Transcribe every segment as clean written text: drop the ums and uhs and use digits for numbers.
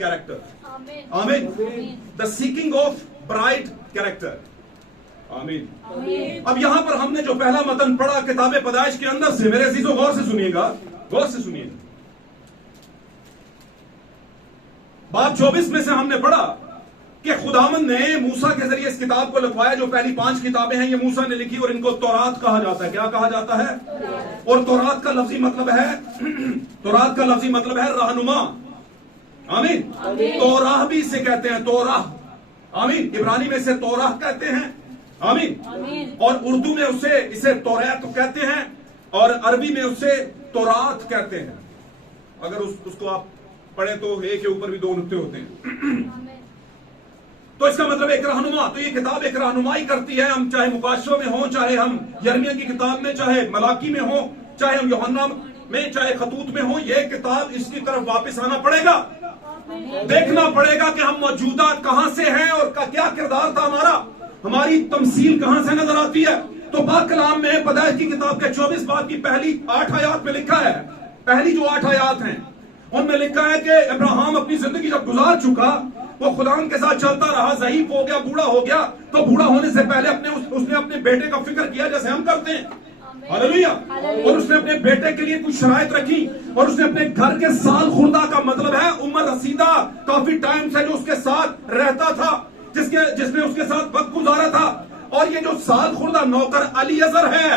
Character. आमीन। The seeking of bright character. आमीन। अब यहां पर हमने जो पहला मतन पढ़ा किताब पैदाइश के अंदर से, मेरे अजीजों गौर से सुनिएगा, गौर से सुनिएगा। बाब 24 में से हमने पढ़ा कि खुदावंद ने मूसा के जरिए इस किताब को लिखवाया। जो पहली 5 किताबें हैं ये मूसा ने लिखी और इनको तौरात कहा जाता है। क्या कहा जाता है? और तौरात का लफ्जी मतलब है तौरात का लफ्जी मतलब है रहनुमा। आमीन। तौराह भी इसे कहते हैं, तौराह। आमीन। इब्रानी में इसे तौराह कहते हैं। आमीन। और उर्दू में इसे तौरात कहते हैं और अरबी में उसे तौरात कहते हैं। अगर उसको आप पढ़े तो एक के ऊपर भी 2 नुक्ते होते हैं। तो इसका मतलब एक रहनुमा। तो ये किताब एक रहनुमाई करती है। हम चाहे मुकाशरों में हो, चाहे हम यर्मिया की किताब में, चाहे मलाकी में हो, चाहे हम यूहन्ना में, चाहे खतूत में हो, ये किताब इसकी तरफ वापस आना पड़ेगा। देखना पड़ेगा कि हम मौजूदा कहां से हैं और क्या किरदार था हमारा, हमारी तमसील कहां से नजर आती है। तो पाक कलाम में पैदाइश की किताब के 24 बाब की पहली 8 आयात में लिखा है, पहली जो 8 आयात हैं उनमें लिखा है कि अब्राहम अपनी जिंदगी जब गुजार चुका, वो खुदा के साथ चलता रहा, ज़ईफ हो गया, बूढ़ा हो गया, तो बूढ़ा होने से पहले उसने अपने बेटे का फिक्र किया जैसे हम करते हैं। हालेलुया। और उसने अपने बेटे के लिए कुछ शराइत रखी और उसने अपने घर के साल खुर्दा का मतलब है उम्र रसीदा काफी टाइम से जो उसके साथ रहता था, जिसने उसके साथ वक्त गुजारा था। और ये जो साल खुर्दा नौकर अलीअज़र है,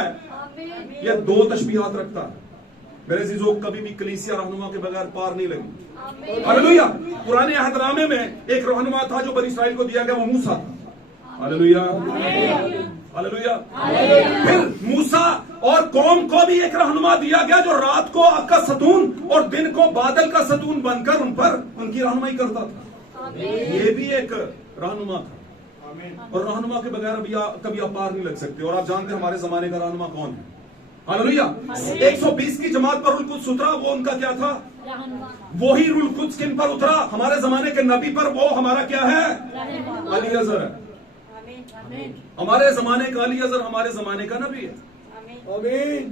ये 2 तशबीहात रखता है। मेरे अजीजों, कभी भी कलीसिया रहनुमा के बगैर पार नहीं लगी। हालेलुया। पुराने अहदनामे में एक रहनुमा था जो बनी इस्राइल को दिया गया, वो मूसा था। हालेलुया। हालेलुया। फिर मूसा और कौम को भी एक रहनुमा दिया गया जो रात को आग का सतून और दिन को बादल का सतून बनकर उन पर उनकी रहनुमाई करता था। ये भी एक रहनुमा था। और रहनुमा के बगैर कभी आप पार नहीं लग सकते। और आप जानते हैं हमारे जमाने का रहनुमा कौन है? हालेलुया। 120 की जमात पर रुल कुद्स उतरा, वो उनका क्या था? वही रुल कुद्स किन पर उतरा? हमारे जमाने के नबी पर। वो हमारा क्या है? अलीअज़र है। हमारे जमाने का अलीअज़र हमारे जमाने का नबी है।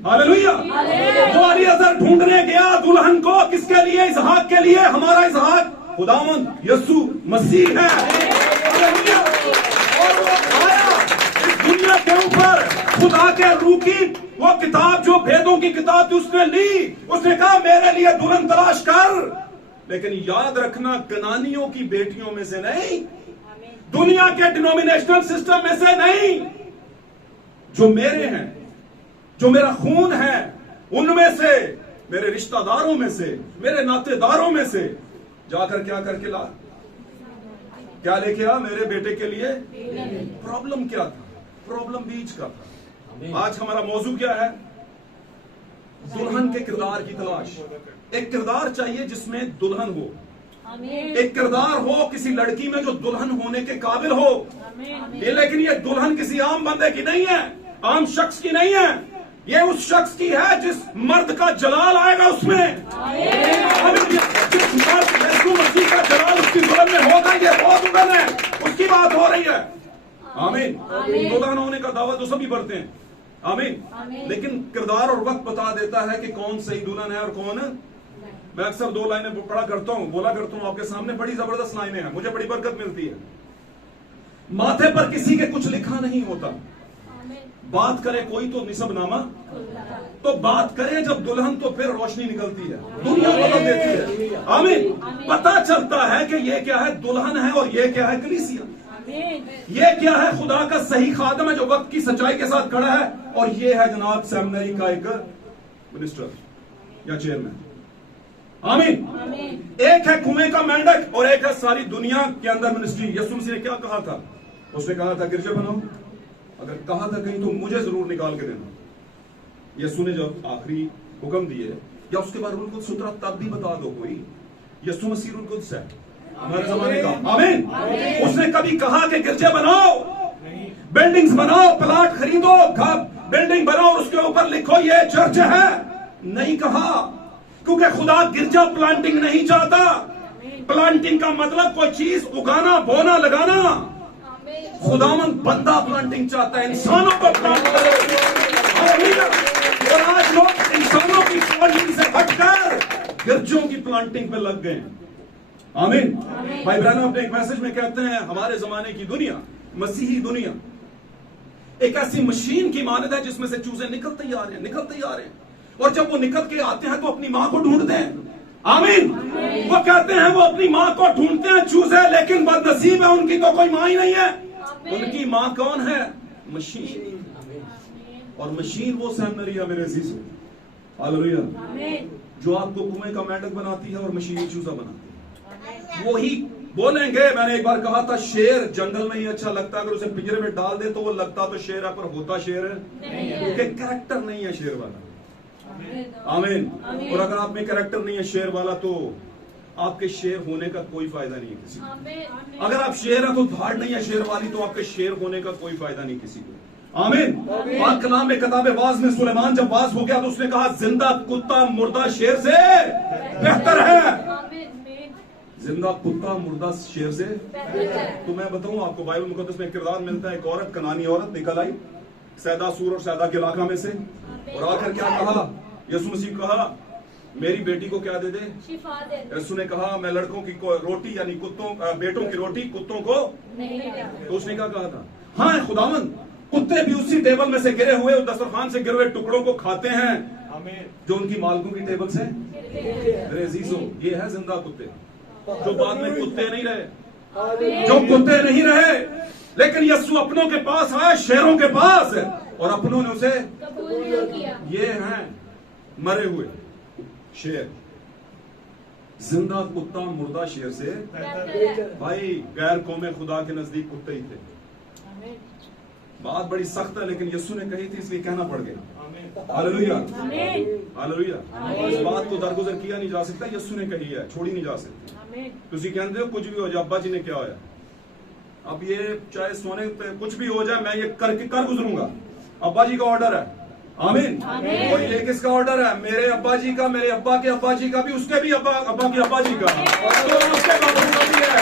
हालेलुया। वो अलीअज़र ढूंढने गया दुल्हन को, किसके लिए? इसहाक के लिए। हमारा इसहाक खुदावंद यीशु मसीह है। हालेलुया। और वो आया इस दुनिया के ऊपर, खुदा के रूह की वो किताब जो भेदों की किताब थी उसने ली। उसने कहा मेरे लिए दुल्हन तलाश कर। लेकिन याद रखना, कनानियों की बेटियों में से नहीं, दुनिया के डिनोमिनेशनल सिस्टम में से नहीं, जो मेरे हैं, जो मेरा खून है, उनमें से, मेरे रिश्तेदारों में से, मेरे नातेदारों में से जाकर क्या करके ला, क्या लेके आ? मेरे बेटे के लिए। प्रॉब्लम क्या था? प्रॉब्लम बीच का था। आज हमारा मौजू क्या है? दुल्हन के किरदार की तलाश। एक किरदार चाहिए जिसमें दुल्हन हो। एक किरदार हो किसी लड़की में जो दुल्हन होने के काबिल हो। ये लेकिन ये दुल्हन किसी आम बंदे की नहीं है, आम शख्स की नहीं है। ये उस शख्स की है जिस मर्द का जलाल आएगा उसमें। जिस मर्द यीशु मसीह का जलाल उसकी दुल्हन में होगा, ये वो दुल्हन है, उसकी बात हो रही है। आमीन। दुल्हन होने का दावा तो सभी बढ़ते हैं। आमीन। लेकिन किरदार और वक्त बता देता है कि कौन सही दुल्हन है और कौन। मैं अक्सर 2 लाइनें बोला करता हूं आपके सामने। बड़ी जबरदस्त लाइनें हैं, मुझे बड़ी बरकत मिलती है। माथे पर किसी के कुछ लिखा नहीं होता, बात करे कोई तो निसबनामा, तो बात करे जब दुल्हन तो फिर रोशनी निकलती है, दुनिया बदल देती है। आमीन। पता चलता है कि ये क्या है? दुल्हन है। और ये क्या है? कलीसिया। ये क्या है? खुदा का सही खादम है जो वक्त की सच्चाई के साथ खड़ा है। और ये है जनाब सेमिनरी का एक मिनिस्टर या चेयरमैन। आमीन। एक है कुएं का मेंढक और एक है सारी दुनिया के अंदर मिनिस्ट्री। यीशु मसीह ने क्या कहा था? उसने कहा था गिरजे बनाओ। अगर कहा था कहीं तो मुझे जरूर निकाल के देना। यीशु ने जब आखिरी हुक्म दिए या उसके बाद रुल कुद्स उतरा, तब भी बता दो कोई। यीशु मसीह रुल कुद्स है हमारे जमाने का। आमीन। उसने कभी कहा कि गिरजे बनाओ, बिल्डिंग्स बनाओ, प्लाट खरीदो, बिल्डिंग बनाओ, उसके ऊपर लिखो ये चर्च है? नहीं कहा, क्योंकि खुदा गिरजा प्लांटिंग नहीं चाहता। प्लांटिंग का मतलब कोई चीज उगाना, बोना, लगाना। खुदावंद बंदा प्लांटिंग चाहता है, इंसानों को प्लांट करो। और आज लोग इंसानों की प्लांटिंग से हटकर गिरजों की प्लांटिंग पे लग गए। आमीन। भाई ब्रैनम अपने एक मैसेज में कहते हैं हमारे जमाने की दुनिया, मसीही दुनिया एक ऐसी मशीन की मानद है जिसमें से चूजे निकलते ही आ रहे हैं, और जब वो निकल के आते हैं तो अपनी मां को ढूंढते हैं। आमीन। वो कहते हैं वो अपनी मां को ढूंढते हैं चूजे, लेकिन बदनसीब है उनकी तो कोई मां ही नहीं है। उनकी मां कौन है? मशीन। और मशीन वो सैमनरिया मेरे अजीज हो, हालेलुया, जो आपको कुएं का मेंढक बनाती है और मशीनी चूजा बनाती है। वो ही बोलेंगे। मैंने एक बार कहा था शेर जंगल में ही अच्छा लगता है, अगर उसे पिंजरे में डाल दे तो वो लगता तो शेर है पर होता शेर है, क्योंकि कैरेक्टर नहीं है शेर वाला। आमीन। और अगर आप में कैरेक्टर नहीं है शेर वाला तो आपके शेर होने का कोई फायदा नहीं है किसी को। अगर आप शेर है तो धाड़ नहीं है शेर वाली, तो आपके शेर होने का कोई फायदा नहीं किसी को। आमीन। पाक कलाम में किताब वाज में सुलेमान जब वाज हो गया तो उसने कहा जिंदा कुत्ता मुर्दा शेर से बेहतर है। जिंदा कुत्ता मुर्दा शेर से। तो मैं बताऊं आपको, बाइबल मुकद्दस में किरदार मिलता है, एक औरत, कनानी औरत निकल आई सैदा सूर और सैदा के इलाका में से, और आकर क्या कहा? यीशु मसीह कहा मेरी बेटी को क्या दे दे? यीशु ने कहा मैं लड़कों की रोटी यानी बेटों की रोटी कुत्तों को नहीं। तो उसने क्या कहा था? हाँ खुदावंद, कुत्ते भी उसी टेबल में से गिरे हुए, दस्तरखान से गिरे हुए टुकड़ों को खाते हैं जो उनकी मालिकों की टेबल से। मेरे अजीजों, ये है जिंदा कुत्ते, जो बाद में कुत्ते नहीं रहे, जो कुत्ते नहीं रहे, लेकिन यीशु अपनों के पास आया, शेरों के पास, और अपनों ने उसे कबूल किया। ये हैं मरे हुए शेर। जिंदा कुत्ता मुर्दा शेर से। भाई गैर कौमे खुदा के नजदीक कुत्ते ही थे। बात बड़ी सख्त है लेकिन यीशु ने कही थी इसलिए कहना पड़ गया। Hallelujah, hallelujah. इस बात को दरगुजर किया नहीं जा सकता, यीशु ने कही है, छोड़ी नहीं जा सकती। तुसी कहते हो कुछ भी हो जाए, अब्बा जी ने क्या होया, अब ये चाहे सोने पे कुछ भी हो जाए मैं ये करके कर गुजरूंगा। अब्बा जी का ऑर्डर है। आमीन। और ये किसका ऑर्डर है? मेरे अब्बा जी का, मेरे अब्बा के अब्बा जी का भी, उसके भी अब्बा के अब्बा जी का, तो उसके बाबू का भी है।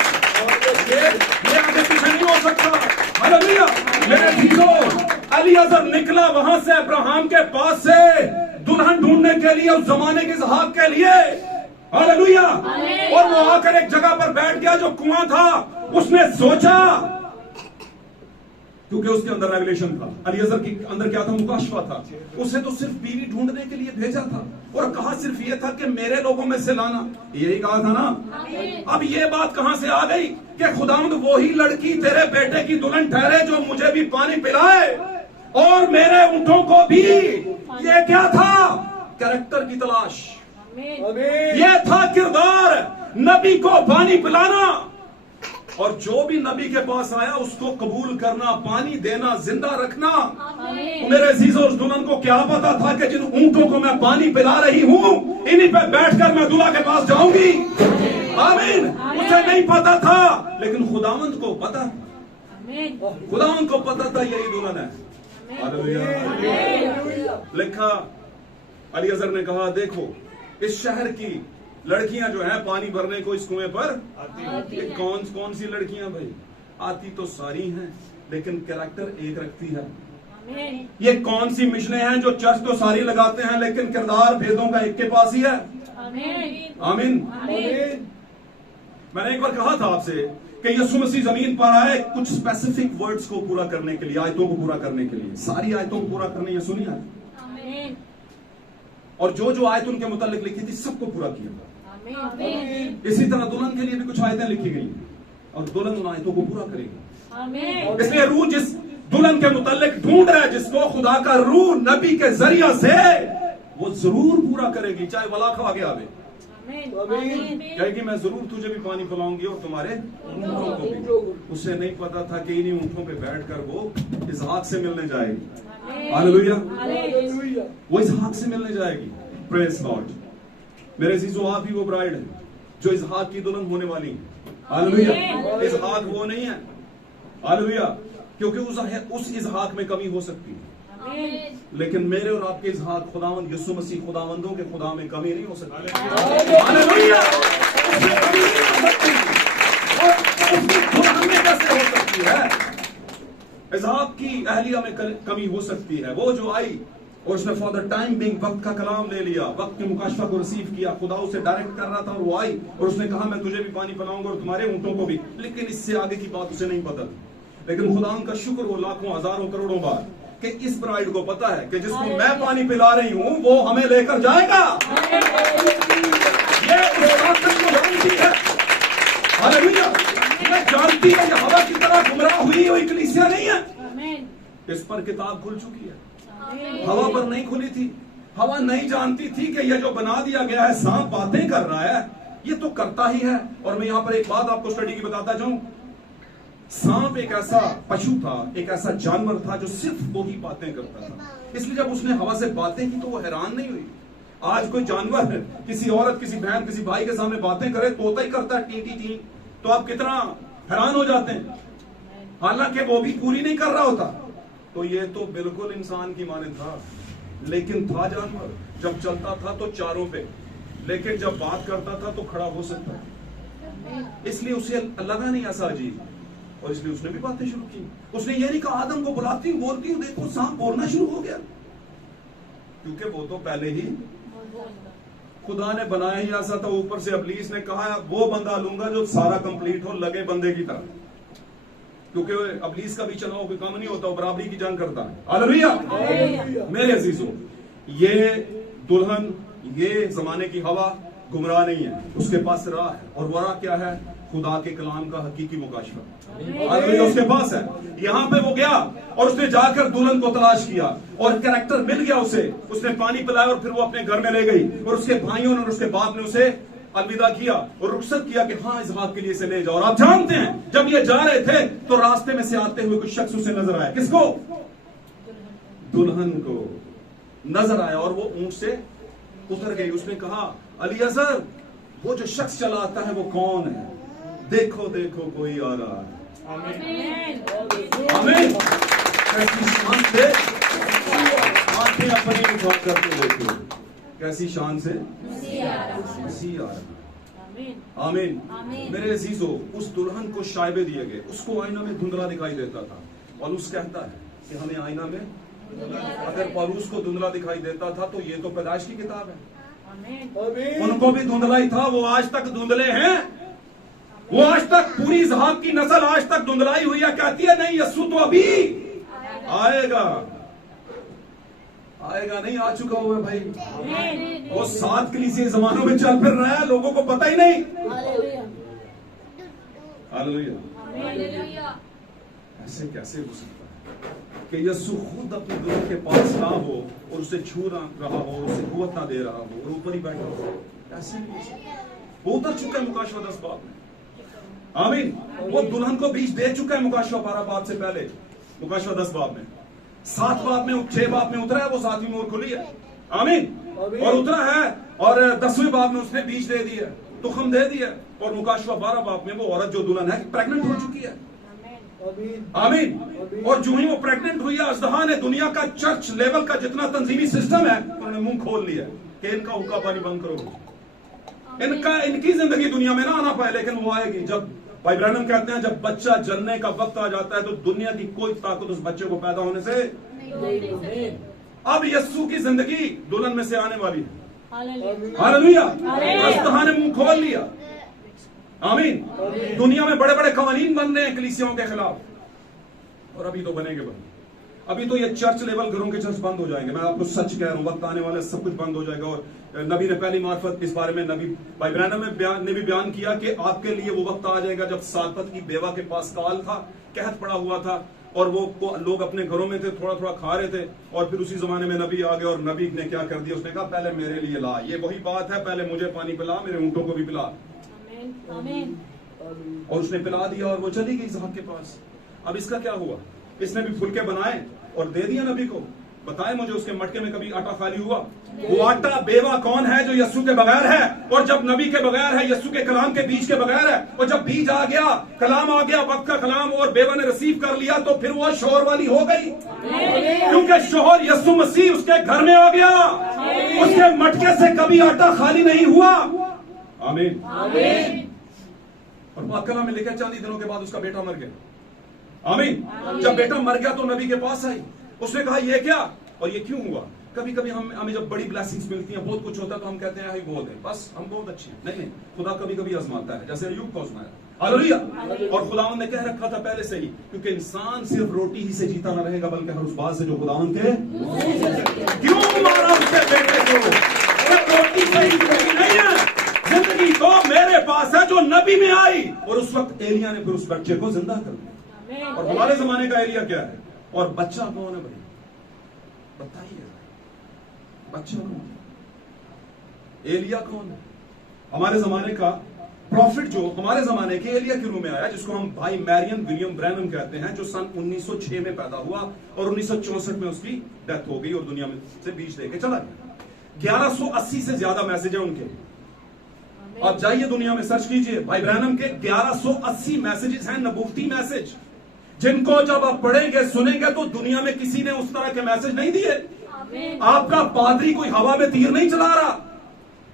ये आगे पीछे नहीं हो सकता। हालेलुया। मेरे भीड़ों, अलीअज़र निकला वहां से अब्राहम के पास से दुल्हन ढूंढने के लिए, उस जमाने के इसहाक के लिए। हालेलुया। और वो आकर एक जगह पर बैठ गया जो कुआं था। उसने सोचा, क्योंकि उसके अंदर रेवलेशन था, अलीअज़र के अंदर क्या था? मुकाशफा था। उसे तो सिर्फ बीवी ढूंढने के लिए भेजा था, और कहा सिर्फ ये था कि मेरे लोगों में से लाना, यही कहा था ना। अब ये बात कहां से आ गई कि खुदावंद वो ही लड़की तेरे बेटे की दुल्हन ठहरे जो मुझे भी पानी पिलाए और मेरे ऊंटों को भी। ये क्या था? कैरेक्टर की तलाश। ये था किरदार, नबी को पानी पिलाना, और जो भी नबी के पास आया उसको कबूल करना, पानी देना, जिंदा रखना। मेरे अजीजों, उस दुल्हन को क्या पता था कि जिन ऊंटों को मैं पानी पिला रही हूं इन्हीं पे बैठकर मैं दूल्हा के पास जाऊंगी। आमीन। उसे नहीं पता था, लेकिन खुदावंद को पता था। खुदावंद को पता था यही दुल्हन है। हालेलुया। लिखा, अलीअज़र ने कहा देखो इस शहर की लड़कियां जो है पानी भरने को इस कुएं पर आती। कौन सी लड़कियां भाई? आती तो सारी हैं, लेकिन कैरेक्टर एक रखती है। ये कौन सी मिशनें हैं जो चर्च तो सारी लगाते हैं, लेकिन किरदार भेदों का एक के पास ही है। आमीन। मैंने एक बार कहा था आपसे कि यीशु मसीह जमीन पर आए कुछ स्पेसिफिक वर्ड्स को पूरा करने के लिए, आयतों को पूरा करने के लिए। सारी आयतों को पूरा करने यीशु नहीं आए, और जो आयत उनके मुतालिक लिखी थी सबको पूरा किया था। इसी तरह दुल्हन के लिए भी कुछ आयतें लिखी गई और दुल्हन उन आयतों को पूरा करेगी। इसलिए रूह जिस दुल्हन के मुतालिक ढूंढ रहा है, जिसको खुदा का रूह नबी के जरिया से वो जरूर पूरा करेगी, चाहे वलाखा आगे आवे। कहेगी मैं जरूर तुझे भी पानी पिलाऊंगी और तुम्हारे ऊंटों को भी। उसे नहीं पता था कि इन्हीं ऊंटों पे बैठकर वो इसहाक से मिलने जाएगी। हालेलुया। वो इसहाक से मिलने जाएगी। Praise God. मेरे अजीजों, आप ही वो ब्राइड है जो इसहाक की दुल्हन होने वाली है। हालेलुया। इसहाक वो नहीं है। हालेलुया। क्योंकि उस इसहाक में कमी हो सकती है, लेकिन मेरे और आपके इसहाक खुदावंद यीशु मसीह खुदावंदों के खुदा में कमी नहीं हो सकती। हालेलुया। कैसे हो सकती है? इसहाक की अहलिया में कमी हो सकती है। वो जो आई और उसने फॉर द टाइम बिंग वक्त का कलाम ले लिया, वक्त के मुकाशफा को रिसीव किया। खुदा उसे डायरेक्ट कर रहा था और वो आई और उसने कहा मैं तुझे भी पानी पिलाऊंगा और तुम्हारे ऊंटों को भी। लेकिन इससे आगे की बात उसे नहीं पता। लेकिन खुदा का शुक्र हो लाखों हजारों करोड़ों बार कि इस ब्राइड को पता है कि जिसको मैं पानी पिला रही हूं वो हमें लेकर जाएगा। ये उस ताकत को जानती है, हालेलुया, ये जानती है कि हवा की तरह गुमराह हुई कलीसिया नहीं है। इस पर किताब खुल चुकी है, हवा पर नहीं खुली थी। हवा नहीं जानती थी कि ये जो बना दिया गया है सांप बातें कर रहा है, ये तो करता ही है। और मैं यहां पर एक बात आपको स्टडी की बताता जाऊं, सांप एक ऐसा पशु था, एक ऐसा जानवर था जो सिर्फ वो ही बातें करता था। इसलिए जब उसने हवा से बातें की तो वो हैरान नहीं हुई। आज कोई जानवर किसी औरत, किसी बहन, किसी भाई के सामने बातें करे, तोता ही करता है टी टी टी, तो आप कितना हैरान हो जाते हैं, हालांकि वो भी पूरी नहीं कर रहा होता। तो ये तो बिल्कुल इंसान की माने था, लेकिन था जानवर। जब चलता था तो चारों पे, लेकिन जब बात करता था तो खड़ा हो सकता है। इसलिए उसे लगा नहीं ऐसा अजीब, और इसलिए उसने भी बातें शुरू की। उसने ये नहीं कहा आदम को बुलाती हूं, बोलती हूं, देखो सांप बोलना शुरू हो गया, क्योंकि वो तो पहले ही खुदा ने बनाया ही ऐसा था। ऊपर से इब्लीस ने कहा वो बंदा लूंगा जो सारा कंप्लीट हो, लगे बंदे की तरह, क्योंकि इब्लीस का भी चलाओ कोई काम नहीं होता, वो बराबरी की जंग करता है। हालेलुया। मेरे अजीजों, ये दुल्हन, ये जमाने की हवा गुमराह नहीं है, उसके पास राह है, और वो राह क्या है? खुदा के कलाम का हकीकी मुकाशफा। हालेलुया, उसके पास है। यहां पे वो गया और उसने जाकर दुल्हन को तलाश किया और कैरेक्टर मिल गया उसे। उसने पानी पिलाया और फिर वो अपने घर में ले गई, और उसके भाइयों ने और उसके बाप ने उसे अलविदा किया और रुखसत किया कि हाँ इस बात के लिए से ले जाओ। और आप जानते हैं जब ये जा रहे थे तो रास्ते में से आते हुए कुछ शख्स उसे नजर आया। किसको? दुल्हन को नजर आया, और वो ऊंट से उतर गई। उसने कहा अलियाजर, वो जो शख्स चला आता है वो कौन है? देखो देखो कोई आ रहा है। आमीन। कैसी शान से आंखें अपनी उठा करके देखो, कैसी शान से मसीह आ रहा है। आमीन। मेरे अजीजों, उस दुल्हन को शायबे दिए गए, उसको आईना में धुंधला दिखाई देता था। पौलुस कहता है कि हमें आईना में, अगर पौलुस को धुंधला दिखाई देता था तो ये तो पैदाइश की किताब है। उनको भी धुंधला ही था, वो आज तक धुंधले हैं। वो आज तक पूरी इसहाक की नस्ल आज तक धुंधलाई हुई है, कहती है नहीं यस्सु तो अभी आएगा। आएगा नहीं, आ चुका हुआ है भाई। वो 7 कलीसिया जमानों में चल फिर रहा है, लोगों को पता ही नहीं। हालेलुया। ऐसे कैसे हो सकता है कि यस्सु खुद अपनी दुल्हन के पास ना हो और उसे छू रहा हो, उसे कुव्वत ना दे रहा हो और ऊपर ही बैठा हो? ऐसे नहीं हो सकता। वो उतर चुका है मुकाशवा 10 बाब में। आमीन। वो दुल्हन को बीच दे चुका है मुकाशवा 12 बाब से पहले, मुकाशवा 10 बाब में। 7 बाब में, 6 बाब में उतरा है, वो 7वीं मोर खुली है। आमीन। और उतरा है और 10वें बाब में उसने बीज दे दिया, तुखम दे दिया, और मुकाशवा 12 बाब में वो औरत जो दुल्हन है प्रेग्नेंट हो चुकी है। आमीन। और जो ही वो प्रेग्नेंट हुई है, अजदहा ने दुनिया का चर्च लेवल का जितना तंजीमी सिस्टम है उन्होंने मुंह खोल लिया कि इनका हुक्का पानी बंद करो, इनकी जिंदगी दुनिया में ना आना पाए। लेकिन वो आएगी। जब भाई ब्रैनम कहते हैं जब बच्चा जन्मने का वक्त आ जाता है तो दुनिया की कोई ताकत उस बच्चे को पैदा होने से नहीं। अब यस्सु की जिंदगी दुल्हन में से आने वाली है। हालेलुया। अजदहा ने मुंह खोल लिया। आमीन। दुनिया में बड़े बड़े कवानीन बन रहे हैं कलीसियाओं के खिलाफ, और अभी तो बनेंगे बंद। अभी तो ये चर्च लेवल घरों के चर्च बंद हो जाएंगे। मैं आपको सच कह रहा हूं, वक्त आने वाला सब कुछ बंद हो जाएगा। और नबी ने पहली मार्फत इस बारे में, नबी भाई ब्रैनम ने भी बयान किया कि आपके लिए वो वक्त आ जाएगा जब सातपत की बेवा के पास काल था, कहत पड़ा हुआ था, और वो लोग अपने घरों में थे, थोड़ा थोड़ा खा रहे थे, और फिर उसी जमाने में नबी आ गया और नबी ने क्या कर दिया? उसने कहा पहले मेरे लिए ला। ये वही बात है, पहले मुझे पानी पिला, मेरे ऊंटों को भी पिला। और उसने पिला दिया और वो चली गई इसहाक के पास। अब इसका क्या हुआ? इसने भी फुलके बनाए और दे दिया नबी को। बताए मुझे उसके मटके में कभी आटा खाली हुआ? वो आटा बेवा कौन है? जो यस्सु के बगैर है। और जब नबी के बगैर है, यस्सु के कलाम के बीज के बगैर है, और जब बीज आ गया, कलाम आ गया, वक्त का कलाम, और बेवा ने रिसीव कर लिया, तो फिर वो शोहर वाली हो गई। क्योंकि शोहर यस्सु मसीह उसके घर में आ गया, उसके मटके से कभी आटा खाली नहीं हुआ। आमीन। और पाक कलाम में लिखा 40 दिनों के बाद उसका बेटा मर गया। आमीन। जब बेटा मर गया तो नबी के पास आई, उसने कहा ये क्या और ये क्यों हुआ? कभी कभी हमें जब बड़ी ब्लेसिंग्स मिलती हैं, बहुत कुछ होता है, तो हम कहते हैं बहुत है, बस हम बहुत अच्छे हैं। नहीं, खुदा कभी कभी आजमाता है, जैसे अय्यूब को आजमाया। हालेलुया। और खुदावंद ने कह रखा था पहले से ही, क्योंकि इंसान सिर्फ रोटी ही से जीता ना रहेगा, बल्कि हर उस बात से जो खुदावंद के क्यों मारा उसके बेटे को। रोटी से ही जिंदगी नहीं है, जिंदगी तो मेरे पास है जो नबी में आई। और उस वक्त एलिया ने फिर उस बच्चे को जिंदा कर दिया। और हमारे जमाने का एलिया क्या है और बच्चा कौन है भाई, बताइए। बच्चा कौन है, एलिया कौन है? हमारे जमाने का प्रॉफिट जो हमारे जमाने के एलिया के रूप में आया, जिसको हम भाई मैरियन विलियम ब्रैनम कहते हैं, जो सन 1906 में पैदा हुआ और 1964 में उसकी डेथ हो गई और दुनिया में से बीच देके चला गया। 1180 से ज्यादा मैसेज है उनके। आप जाइए दुनिया में सर्च कीजिए, भाई ब्रैनम के 1180 मैसेजेस हैं, नबूवती मैसेज, जिनको जब आप पढ़ेंगे सुनेंगे तो दुनिया में किसी ने उस तरह के मैसेज नहीं दिए। आपका पादरी कोई हवा में तीर नहीं चला रहा।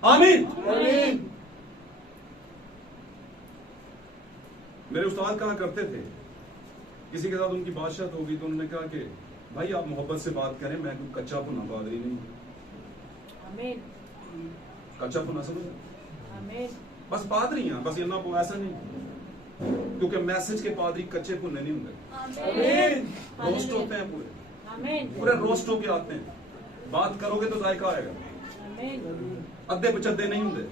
आमीन। मेरे उस्ताद कहा करते थे, किसी के साथ उनकी बातचीत होगी तो उन्होंने कहा कि भाई आप मोहब्बत से बात करें, मैं कोई कच्चा पुना पादरी नहीं हूं। कच्चा पुना समझ, बस पादरी हैं, बस ये ना ऐसा नहीं, क्योंकि मैसेज के पादरी कच्चे पुन्ने नहीं होंगे, रोस्ट होते हैं पूरे रोस्ट होके आते हैं। बात करोगे तो जायका आएगा, अद्दे पचद्दे नहीं होंगे।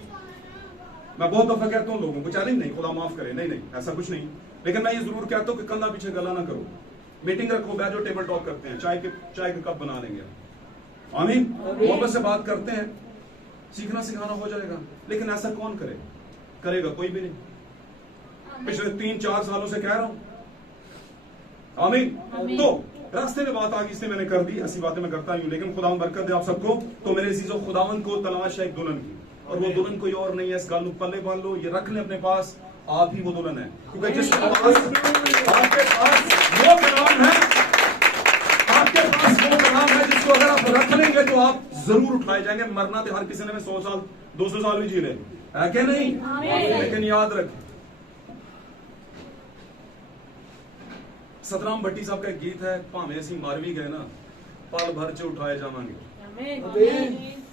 मैं बहुत दफा कहता हूँ लोगों को, चैलेंज नहीं, खुदा माफ करे, नहीं ऐसा कुछ नहीं, लेकिन मैं ये जरूर कहता हूँ कि कंधा पीछे गला ना करो। मीटिंग रखो, बैठो, टेबल टॉक करते हैं, चाय के कप बना लेंगे, आमीन, मोहब्बत से बात करते हैं, सीखना सिखाना हो जाएगा। लेकिन ऐसा कौन करेगा? कोई भी नहीं। पिछले 3-4 सालों से कह रहा हूं, आमीन। तो रास्ते में बात आ गई, इसलिए मैंने कर दी, ऐसी बातें मैं करता ही हूं, लेकिन खुदावंद बरकत दे आप सबको। तो मेरे अजीजों, खुदावंद को तलाश है एक दुल्हन की, और वो दुल्हन कोई और नहीं है। इस गाल पल्ले बांध लो, ये रख ले अपने पास, आप ही वो दुल्हन है। क्योंकि जिसके पास आपके पास वो कलाम है, आपके पास वो कलाम है जिसको अगर आप रख लेंगे तो आप जरूर उठाए जाएंगे। मरना तो हर किसी ने 100 साल 200 साल भी जी रहे है क्या नहीं, लेकिन याद रखें, सतराम भट्टी साहब का एक गीत है, भावे असी मर भी गए ना, पल भर च उठाए जावांगे।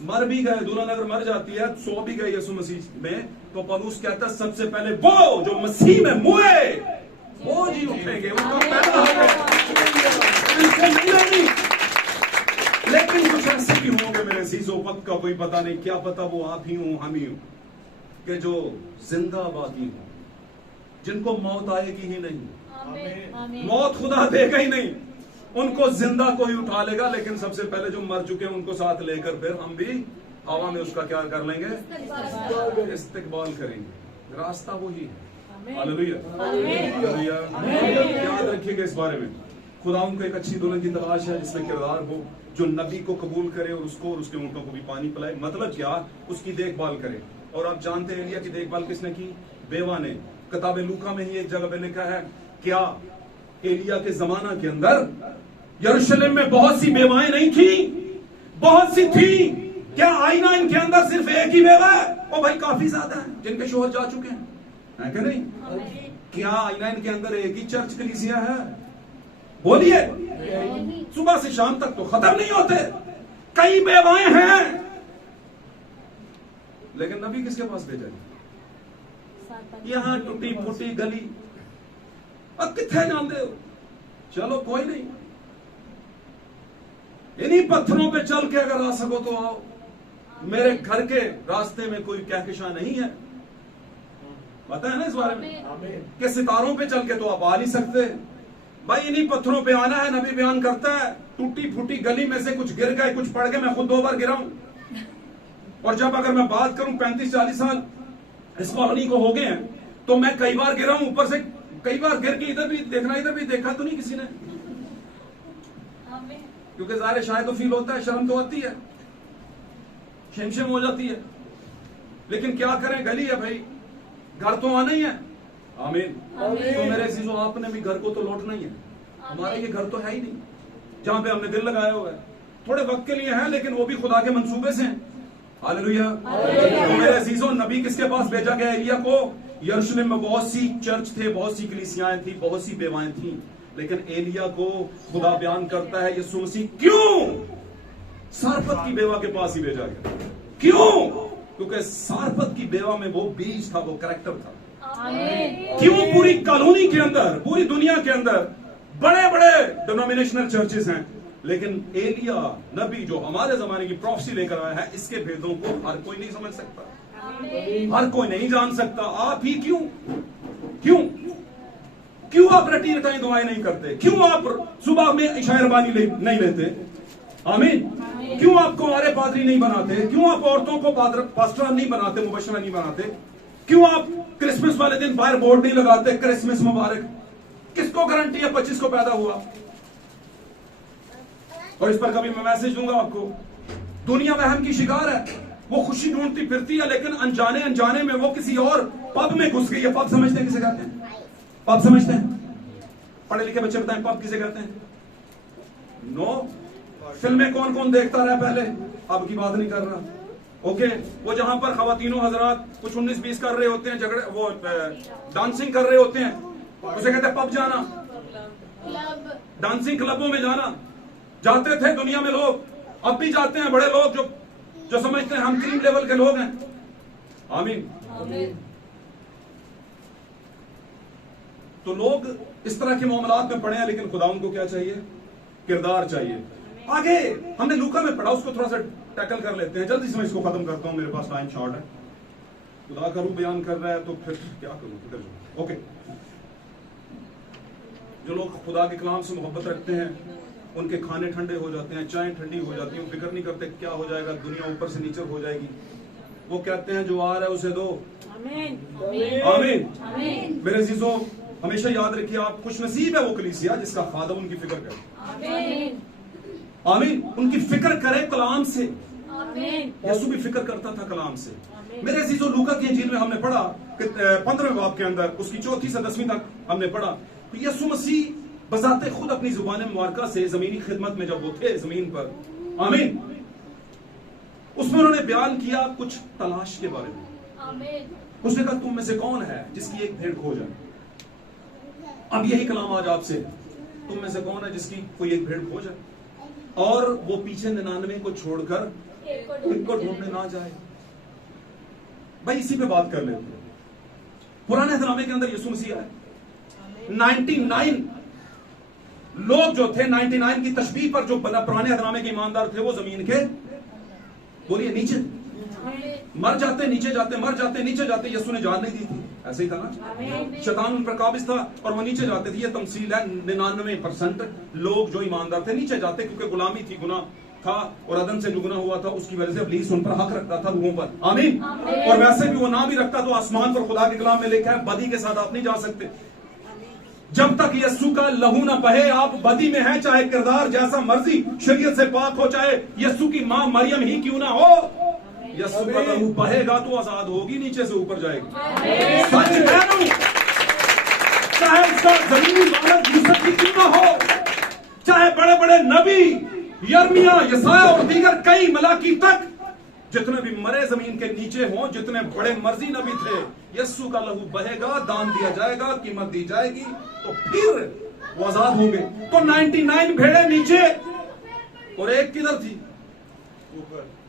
मर भी गए, दुल्हन अगर मर जाती है, सो भी गए यीशु मसीह में, तो पौलुस कहता है सबसे पहले वो जो मसीह में मुए वो जी उठेंगे, उनका पहला नहीं। लेकिन कुछ ऐसे भी होंगे मेरे अजीजों, वक्त का कोई पता नहीं, क्या पता वो आप ही हो, हम ही हो, कि जो जिंदा बाकी हो, जिनको मौत आएगी ही नहीं, मौत खुदा देगा ही नहीं, उनको जिंदा को ही उठा लेगा। लेकिन सबसे पहले जो मर चुके हैं उनको साथ लेकर फिर हम भी हवा में उसका क्या कर लेंगे, इस्तेकबाल करेंगे। रास्ता वही है। हालेलुया। याद रखिएगा इस बारे में, खुदा उनको एक अच्छी दुल्हन की तलाश है जिसमें किरदार हो, जो नबी को कबूल करे और उसको और उसके ऊँटों को भी पानी पिलाए। मतलब क्या, उसकी देखभाल करे। और आप जानते हैं एलिया की देखभाल किसने की? बेवा ने। किताब लूका में ही एक जगह पे लिखा है, क्या एलिया के जमाना के अंदर यरूशलेम में बहुत सी बेवाएं नहीं थी? बहुत सी थी। क्या आईना इनके अंदर सिर्फ एक ही बेवा है? ओ भाई काफी ज्यादा है जिनके शोहर जा चुके हैं, क्या नहीं? क्या आईना इनके अंदर एक ही चर्च कलीसिया है? बोलिए, सुबह से शाम तक तो खत्म नहीं होते, कई बेवाएं हैं। लेकिन नबी किसके पास भेजा? यहां टूटी फूटी गली, अब कितने जानते हो? चलो कोई नहीं, इन्हीं पत्थरों पे चल के अगर आ सको तो आओ। मेरे घर के रास्ते में कोई कहकशा नहीं है, पता है ना इस बारे में, कि सितारों पे चल के तो आप आ नहीं सकते भाई, इन्हीं पत्थरों पे आना है। नबी बयान करता है, टूटी फूटी गली में से कुछ गिर गए, कुछ पड़ गए। मैं खुद 2 बार गिरा हूं, और जब अगर मैं बात करूं 35-40 साल इस कॉलोनी को हो गए हैं, तो मैं कई बार गिरा हूं, ऊपर से कई बार गिर के इधर भी देखना, इधर भी देखा तो नहीं किसी ने, क्योंकि ज़ाहिर शायद तो फील होता है, शर्म तो आती है, शेम हो जाती है। लेकिन क्या करें, गली है भाई, घर तो आना ही है। आमीन। तो मेरे अजीजों, आपने भी घर को तो लौटना ही है। हमारा ये घर तो है ही नहीं जहां पे हमने दिल लगाया हुआ है, थोड़े वक्त के लिए है, लेकिन वो भी खुदा के मंसूबे से हैं। हालेलुया। तो मेरे अजीजों, नबी किसके पास भेजा गया? एलिया को। यरूशलेम में बहुत सी चर्च थे, बहुत सी कलीसियाएं थी, बहुत सी बेवाएं थी, लेकिन एलिया को खुदा बयान करता है यीशु मसीह क्यों सारपत की बेवा के पास ही भेजा गया। क्यों? क्योंकि सारपत की बेवा में वो बीज था, वो कैरेक्टर था। क्यों? पूरी कॉलोनी के अंदर, पूरी दुनिया के अंदर बड़े बड़े डिनोमिनेशनल चर्चेस हैं, लेकिन एलिया नबी जो हमारे जमाने की प्रोफेसी लेकर आया है, इसके भेदों को हर कोई नहीं समझ सकता, हर कोई नहीं जान सकता। आप ही क्यों क्यों क्यों आप रटी रटाई दुआएं नहीं करते? क्यों आप सुबह में इशा रबानी नहीं लेते? आमीन। क्यों आप कुंवारे पादरी नहीं बनाते? क्यों आप औरतों को पास्टर नहीं बनाते, मुबशरा नहीं बनाते? क्यों आप क्रिसमस वाले दिन फायर बोर्ड नहीं लगाते, क्रिसमस मुबारक? किसको गारंटी है 25 को पैदा हुआ? और इस पर कभी मैं मैसेज दूंगा आपको। दुनिया वहम की शिकार है, वो खुशी ढूंढती फिरती है, लेकिन अनजाने अनजाने में वो किसी और पब में घुस गई है। पब समझते हैं किसे कहते हैं? पब समझते हैं? पढ़े लिखे बच्चे बताएं पब किसे कहते हैं? नो। फिल्में कौन कौन देखता रहा पहले? अब की बात नहीं कर रहा। ओके, वो जहां पर खवातीनों हजरात कुछ 19-20 कर रहे होते हैं, झगड़े, वो डांसिंग कर रहे होते हैं, उसे कहते हैं पब जाना, डांसिंग क्लबों में जाना। जाते थे दुनिया में लोग, अब भी जाते हैं बड़े लोग जो समझते हैं हम क्रीम लेवल के लोग हैं। आमीन। तो लोग इस तरह के मामलात में पड़े हैं, लेकिन खुदा उनको क्या चाहिए? किरदार चाहिए। आगे हमने लूका में पढ़ा, उसको थोड़ा सा टैकल कर लेते हैं, जल्दी से मैं इसको खत्म करता हूं, मेरे पास टाइम शॉर्ट है। खुदा का रूप बयान कर रहा है तो फिर क्या करूं? ओके, जो लोग खुदा के कलाम से मोहब्बत रखते हैं, उनके खाने ठंडे हो जाते हैं, चाय ठंडी हो जाती है, फिक्र नहीं करते क्या हो जाएगा, दुनिया ऊपर से नीचे हो जाएगी। वो कहते हैं जो आ रहा है उसे दो। आमीन। मेरे अजीजों, हमेशा याद रखिए, आप खुश नसीब है वो कलीसिया जिसका खादम उनकी फिक्र करे। आमीन। उनकी फिक्र करे कलाम से। यीशु भी फिक्र करता था कलाम से। मेरे अजीजों, लूका की इंजील में हमने पढ़ा कि 15वें बाब के अंदर उसकी 4 से 10वीं तक हमने पढ़ा तो यीशु मसीह बजाते खुद अपनी जुबान मुबारका से जमीनी खिदमत में जब वो थे जमीन पर, आमीन, उसमें उन्होंने बयान किया कुछ तलाश के बारे में। उसने कहा तुम में से कौन है जिसकी एक भेड़ खो जाए? अब यही कलाम आज आपसे, तुम में से कौन है जिसकी कोई एक भेड़ खो जाए और वो पीछे 99 को छोड़कर इनको ढूंढने ना जाए? भाई इसी पे बात कर लेते हैं। पुराने हज़रामे के अंदर यीशु मसीह आए, 99 लोग जो थे, 99 की तशबीह पर जो पुराने हज़रामे के ईमानदार थे, वो जमीन के, बोलिए, नीचे मर जाते, नीचे जाते, मर जाते, नीचे जाते। यीशु ने जान नहीं दी थी, ऐसे ही था ना, शैतान उन पर काबिज था और वो नीचे जाते थे। ये तमसील है, 99% लोग जो ईमानदार थे नीचे जाते, क्योंकि गुलामी थी, गुनाह था और अदन से जो गुनाह हुआ था उसकी वजह से इब्लीस उन पर हक रखता था लोगों पर। आमीन। और वैसे भी वो ना भी रखता तो आसमान पर खुदा के कलाम में लिखा है बदी के साथ आप नहीं जा सकते जब तक यीशु का लहू ना बहे। आप बदी में हैं, चाहे किरदार जैसा मर्जी शरीयत से पाक हो, चाहे यीशु की मां मरियम ही क्यों ना हो, यीशु का लहू बहेगा तो आजाद होगी, नीचे से ऊपर जाएगी। सच कह रहा हूं, चाहे उसका जमीनी मालक यूसुफ ही क्यों ना हो, चाहे बड़े बड़े नबी यर्मिया, यसाया और दीगर कई मलाकी तक जितने भी मरे जमीन के नीचे हों, जितने बड़े मर्जी नबी थे, यीशु का लहू बहेगा, दान दिया जाएगा, कीमत दी जाएगी, तो फिर वो आजाद होंगे। तो 99 भेड़े नीचे और एक किधर थी?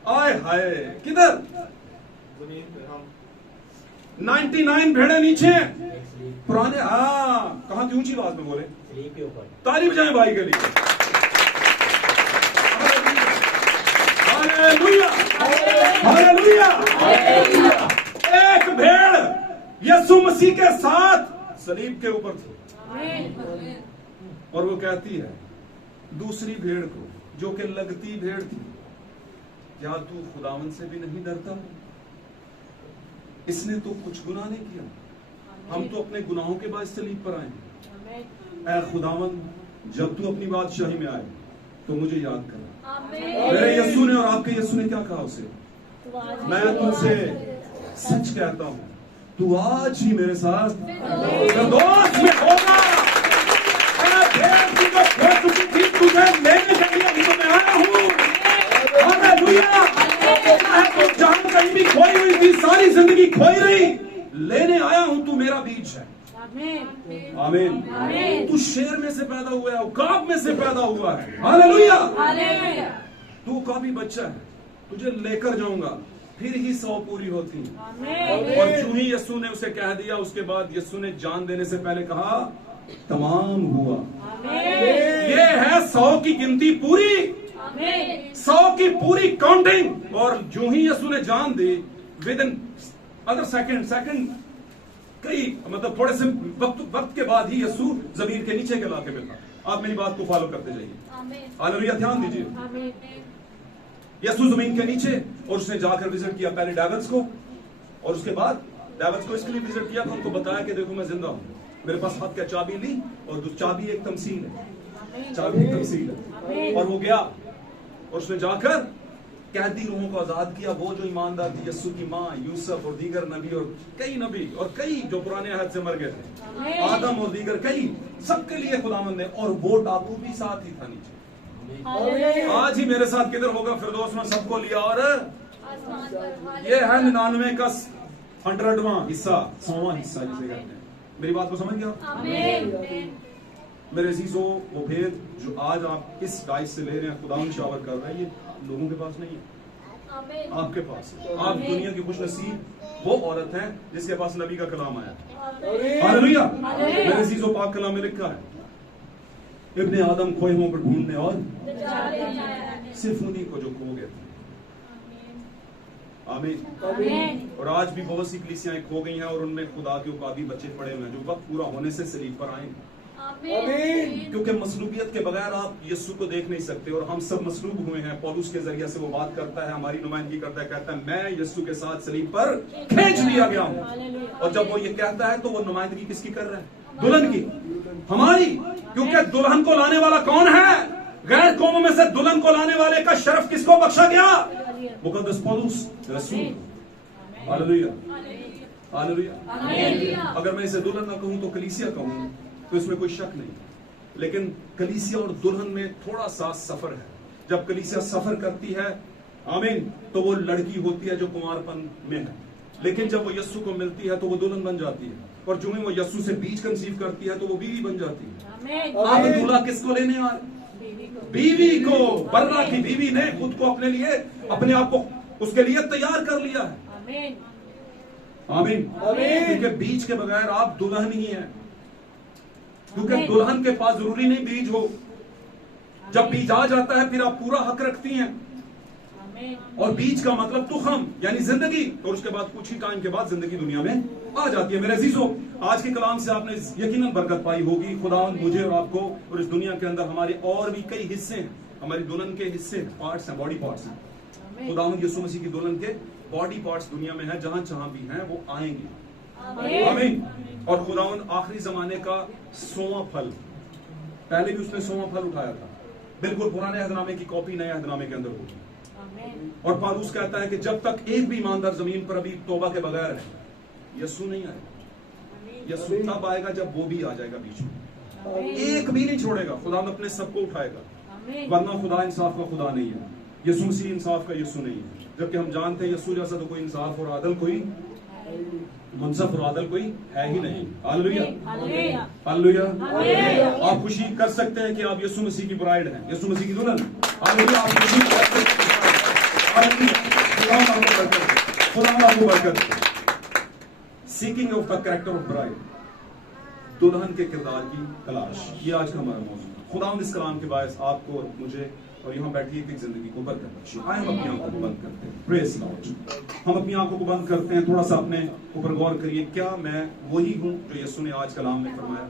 आए हाय, किधर? 99 भेड़े नीचे, पुराने, कहां की ऊंची आवाज में बोले, ताली बजाएं भाई के लिए। Hallelujah, hallelujah. एक भेड़ यीशु मसीह के साथ सलीब के ऊपर थी और वो कहती है दूसरी भेड़ को, जो कि लगती भेड़ थी, क्या तू खुदावन से भी नहीं डरता? इसने तो कुछ गुनाह नहीं किया, हम तो अपने गुनाहों के बाद सलीब पर आए। ऐ खुदावन, जब तू अपनी बादशाही में आए तो मुझे याद कर। मेरे यीशु ने और आपके यीशु ने क्या कहा उसे? मैं तुमसे सच कहता हूं, तू आज ही मेरे साथ दोस्त में होगा। तुझे लेने के लिए तो मैं आया हूं। हालेलुया। तू जान कहीं भी खोई हुई थी, सारी जिंदगी खोई रही, लेने आया हूं, तू मेरा बीज है। आमीन। तू शेर में से पैदा हुआ है, उकाब में से पैदा हुआ है। हालेलुया। तू का भी बच्चा है, तुझे लेकर जाऊंगा, फिर ही 100 पूरी होती। और जो ही यीशु ने उसे कह दिया, उसके बाद यीशु ने जान देने से पहले कहा तमाम हुआ। ये है 100 की गिनती पूरी, 100 की पूरी काउंटिंग। और जो ही यीशु ने जान दी, विद इन अदर सेकंड कई मतलब थोड़े से वक्त के बाद ही यीशु जमीन के नीचे के इलाके में था। आप मेरी बात को फॉलो करते जाइए, हालेलुया, ध्यान दीजिए। यीशु जमीन के नीचे, और उसने जाकर विजिट किया पहले डेविड्स को, और उसके बाद डेविड्स को इसके लिए विजिट किया तो उनको बताया कि देखो मैं जिंदा हूं, मेरे पास हाथ का चाबी ली, और चाबी एक तमसील है, चाबी एक तमसील है। और वो गया और उसने जाकर कैदी लोगों को आजाद किया। वो जो ईमानदार थी, यीशु की माँ, यूसुफ और दीगर नबी, और कई नबी और कई जो पुराने अहद से मर गए थे, आदम और दीगर कई, सबके लिए खुदावंद ने, और वो डाकू भी साथ ही था नीचे। आज ही मेरे साथ किधर होगा फिरदौस में, सबको लिया, और ये है 99 का 100वां हिस्सा, 100वां हिस्सा जिसे कहते हैं। मेरी बात को समझ गया मेरे अजीजों? वो भेद जो आज आप इस डाइस से ले रहे हैं, खुदावंद शावर कर रहा है, ये लोगों के पास नहीं है, आपके पास है। आप दुनिया की खुशनसीब वो औरत है जिसके पास नबी का कलाम आया। हालेलुया। मेरे अजीजों, पाक कलाम में लिखा है, इब्ने आदम खोए हुओं पर ढूंढने और सिर्फ उन्हीं को जो खो गए थे। आमीन। और आज भी बहुत सी कलीसियाएं खो गई हैं, और उनमें खुदा के उकाबी बच्चे पड़े हुए हैं जो वक्त पूरा होने से सलीब पर आए। क्योंकि मसलूबियत के बगैर आप यीशु को देख नहीं सकते, और हम सब मसलूब हुए हैं। पौलुस के जरिए से वो बात करता है, हमारी नुमाइंदगी करता है, कहता है मैं यीशु के साथ सलीब पर खींच लिया गया हूं। और जब वो ये कहता है तो वो नुमाइंदगी किसकी कर रहा है? दुल्हन की, हमारी। क्योंकि दुल्हन को लाने वाला कौन है? गैर कौमों में से दुल्हन को लाने वाले का शरफ किसको बख्शा गया? मुकद्दस पौलुस रसूल। Hallelujah, hallelujah. अगर मैं इसे दुल्हन ना कहूं तो कलीसिया कहूं तो इसमें कोई शक नहीं, लेकिन कलीसिया और दुल्हन में थोड़ा सा सफर है। जब कलीसिया सफर करती है, आमीन, तो वो लड़की होती है जो कुंवारपन में है, लेकिन जब वो यीशु को मिलती है तो वो दुल्हन बन जाती है। और जो ही वो यीशु से बीज कंसीव करती है तो वो बीवी बन जाती है। अब दूल्हा किसको लेने आ रहे? बीवी को। बर्रा की बीवी ने खुद को अपने लिए, अपने आप को उसके लिए तैयार कर लिया है। आमीन। क्योंकि बीज के बगैर आप दुल्हन ही हैं। क्योंकि दुल्हन के पास जरूरी नहीं बीज हो, जब बीज आ जाता है फिर आप पूरा हक रखती हैं। और बीज का मतलब तुखम यानी जिंदगी, और उसके बाद कुछ ही टाइम के बाद जिंदगी दुनिया में आ जाती है। मेरे अजीजों, आज के कलाम से आपने यकीनन बरकत पाई होगी। खुदावंद मुझे और आपको, और इस दुनिया के अंदर हमारे और भी कई हिस्से हैं, हमारी दुल्हन के हिस्से, पार्ट्स हैं, बॉडी पार्ट्स हैं। खुदावंद यीशु मसीह की दुल्हन के बॉडी पार्ट्स दुनिया में है, जहां जहां भी हैं वो आएंगे। आमीन। और खुदावंद आखिरी जमाने का 100वां फल, पहले भी उसने 100वां फल उठाया था, बिल्कुल पुराने अहदनामे की कॉपी नए अहदनामे के अंदर होगी। और पौलुस कहता है कि जब तक एक भी ईमानदार जमीन पर अभी तौबा के बगैर है, यीशु नहीं आएगा। यीशु तब आएगा जब वो भी आ जाएगा बीच में, एक भी नहीं छोड़ेगा। खुदा अपने सबको उठाएगा, वरना खुदा इंसाफ का खुदा नहीं है। यीशु मसीह इंसाफ का यीशु नहीं है, जबकि हम जानते हैं यीशु जैसा तो कोई इंसाफ और आदल, कोई मुंसफ और आदल कोई है ही नहीं। Hallelujah, hallelujah. आप खुशी कर सकते हैं कि आप यीशु मसीह की ब्राइड हैं, यीशु मसीह की दुल्हन। हालेलुया, आप खुशी कर सकते हैं। Seeking of the character of bride, दुल्हन के किरदार की तलाश, ये आज का हमारा मौजूद है। खुदा इस कलाम के बायस आपको और मुझे और यहाँ बैठी एक जिंदगी को बरकत बख्शे। आए हम अपनी आंखों को बंद करते हैं। Praise Lord. हम अपनी आंखों को बंद करते हैं, थोड़ा सा अपने ऊपर गौर करिए। क्या मैं वही हूँ जो यीशु ने आज कलाम में फरमाया?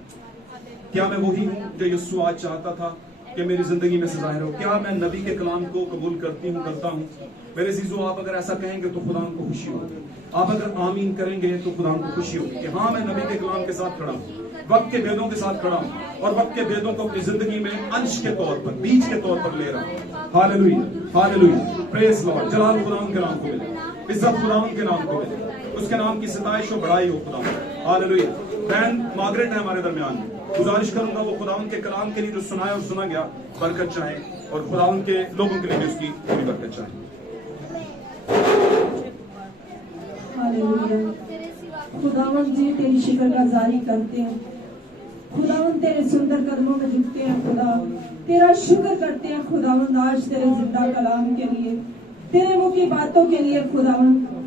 क्या मैं वही हूँ जो यीशु आज चाहता था कि मेरी जिंदगी में से जाहिर हो? क्या मैं नबी के कलाम को कबूल करती हूँ, करता हूँ? मेरे अजीजों, आप अगर ऐसा कहेंगे तो खुदा को खुशी होगी। आप अगर आमीन करेंगे तो खुदा को खुशी होगी कि हाँ, मैं नबी के कलाम के साथ खड़ा हूँ, वक्त के भेदों के साथ खड़ा हूँ, और वक्त के भेदों को अपनी जिंदगी में अंश के तौर पर, बीज के तौर पर ले रहा हूँ। Hallelujah, hallelujah, praise lord. जलाल खुदावंद के नाम को मिले, इज्जत खुदावंद के नाम को मिले, उसके नाम की सताइश और बड़ाई हो खुदावंद। हालेलुया। बहन मार्गरेट है हमारे दरमियान, गुजारिश करूंगा वो खुदावंद के कलाम के लिए जो सुनाया और सुना गया बरकत चाहे, और खुदावंद के लोगों के लिए भी उसकी पूरी बरकत चाहे। खुदावंद जी तेरी शुक्रगुजारी करते हैं, खुदावंद तेरे सुंदर कदमों में झुकते हैं। खुदा तेरा शुक्र करते हैं खुदावंद आज तेरे जिंदा कलाम के लिए, तेरे मुंह की बातों के लिए खुदावंद।